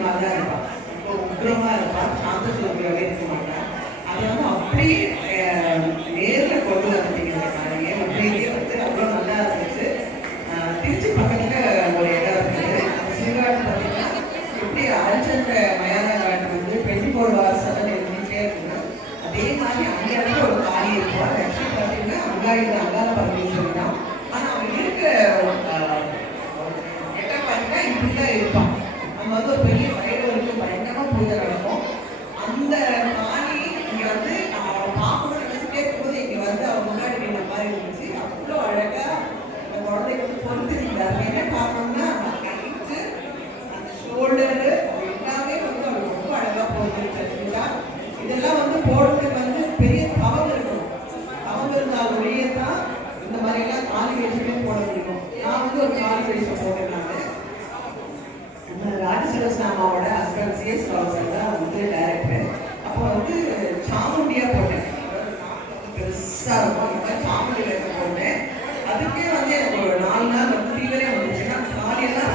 தான் இருப்பான். ரொம்ப உக்ரமா இருப்பான். சாந்த சுரபியாவே இருக்க மாட்டான். அதை வந்து அப்படியே நேர்ல கொண்டு வந்துட்டீங்க. அந்த காரியம் அப்படியே வந்து அவ்வளோ நல்லா இருந்துச்சு. திருச்சி பக்கத்துல ஒரு இடம் இருக்குது. அந்த சீர்காட்டு பார்த்தீங்கன்னா எப்படி அரிச்சந்த மயான காட்டு வந்து 24 hours இருந்துட்டே இருக்குது. அதே மாதிரி அங்கே இருந்து ஒரு காரி இருப்பான். ஆக்சுவலி பார்த்தீங்கன்னா அங்காள பரமேஸ்வரி தான். ஆனால் அவன் இருக்க இடம் பார்த்தீங்கன்னா இப்படிதான் இருப்பான். நம்ம வந்து ஒரு பெரிய பயிர்களுக்கு பயங்கரமா பூஜை நடக்கும். அந்த காளி இங்க வந்து அவன் பார்க்கணும்னு நினைச்சுட்டே போது இங்க வந்து அவன் முன்னாடி நின்ன மாதிரி இருந்துச்சு. அவ்வளோ அழகா அந்த குழந்தைக்கு வந்து பொறுத்துருந்தாரு. என்ன காரணம்னா கழிச்சு அந்த ஷோல்டரு எல்லாமே வந்து அவளுக்கு ரொம்ப அழகா பொறுத்துருச்சா. இதெல்லாம் வந்து போடுறதுக்கு வந்து பெரிய தவம் இருக்கணும். தவம் இருந்தால் ஒழியே தான் இந்த மாதிரி எல்லாம் காலி வேஷமே போட முடியும். நான் வந்து ஒரு காலி வேஷம் போட்டேன். ராஜசரஸ்நாமாவோட ஹஸ்பண்ட் சிஎஸ் ராவ் தான் வந்து டைரக்டர். அப்போ வந்து சாமுண்டியா போட்டேன். பெருசா இருக்கும். இந்த மாதிரி சாமுண்டி வேஷம் போட்டேன். அதுக்கே வந்து எனக்கு ஒரு 4 நாள் வந்து ஃபீவரே வந்துச்சுன்னா காலையெல்லாம்